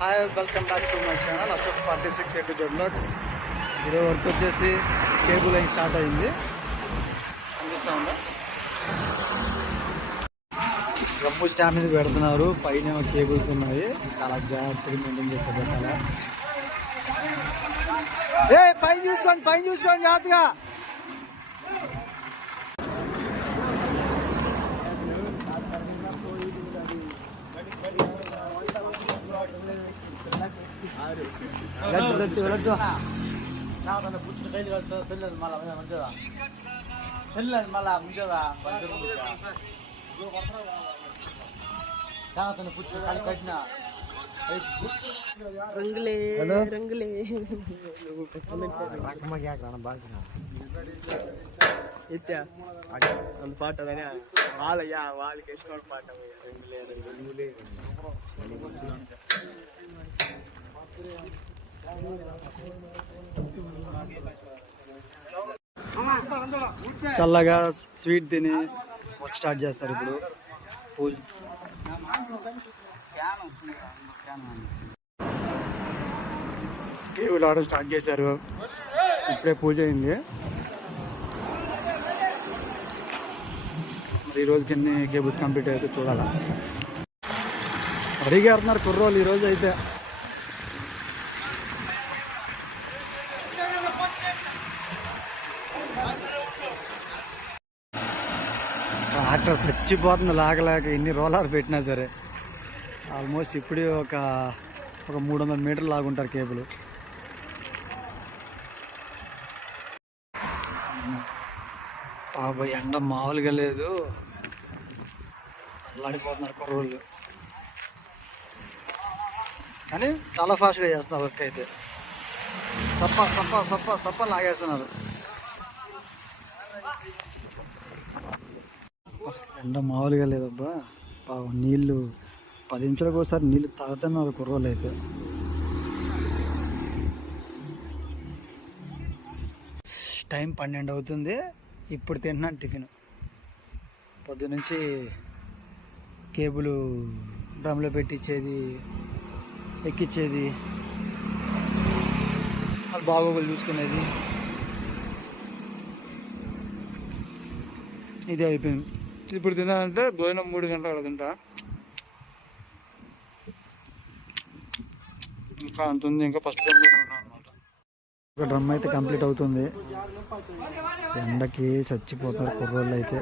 Hi welcome back to my channel Ashok 46 ఎటు జెడ్లాక్స్. ఈరోజు work వచ్చేసి కేబుల్ లైన్ స్టార్ట్ అయింది. అనిపిస్తూ ఉందా? గమ్ము స్టాండ్ మీద పెడుతున్నారు. పైన కేబుల్స్ ఉన్నాయి. చాలా జాగ్రత్తగా మెయింటైన్ చేస్తే పెట్టాలా. పైన చూసుకోండి జాగ్రత్తగా. రంగులే రంగులే அந்த பாட்டு தானே வாழையா வாழ்க்கை இஷ்டம் பாட்டு రంగులే రంగులే చల్లగా స్వీట్ తిని వర్క్ స్టార్ట్ చేస్తారు. ఇప్పుడు పూజ కేబుల్ ఆర్డర్ స్టార్ట్ చేశారు. ఇప్పుడే పూజ అయింది. మరి ఈరోజుకి ఎన్ని కేబుల్స్ కంప్లీట్ అయితే చూడాలా. రెడీగా ఆడుతున్నారు కుర్రోళ్ళు ఈరోజు అయితే. ట్రాక్టర్ చచ్చిపోతుంది లాగలేక. ఎన్ని రోలర్ పెట్టినా సరే ఆల్మోస్ట్ ఇప్పుడే ఒక 300 మీటర్లు లాగుంటారు కేబుల్. బాబా ఎండ మామూలుగా లేదు. అల్లాడిపోతున్నారు కుర్రోళ్ళు. కానీ చాలా ఫాస్ట్గా చేస్తున్నారు వర్క్ అయితే. సప్ప లాగేస్తున్నారు. ఎండ మామూలుగా లేదబ్బా. పాపం నీళ్ళు 10 నిమిషాలకు ఒకసారి నీళ్ళు తాగుతున్నారు కుర్రోళ్ళు అయితే. టైం 12 అవుతుంది. ఇప్పుడు తింటున్నాను టిఫిన్. పొద్దునుంచి కేబుల్ డ్రమ్లో పెట్టించేది, ఎక్కించేది, బాగోగులు చూసుకునేది ఇది అయిపోయింది. ఇప్పుడు తినాలంటే భోజనం 3 గంటలు అక్కడ తింటా. ఇంకా అంత ఉంది. ఇంకా ఫస్ట్ డ్రమ్లో ఉన్నాను అనమాట. ఒక డ్రమ్ అయితే కంప్లీట్ అవుతుంది. ఎండకి చచ్చిపోతారు కుర్రోళ్ళు అయితే.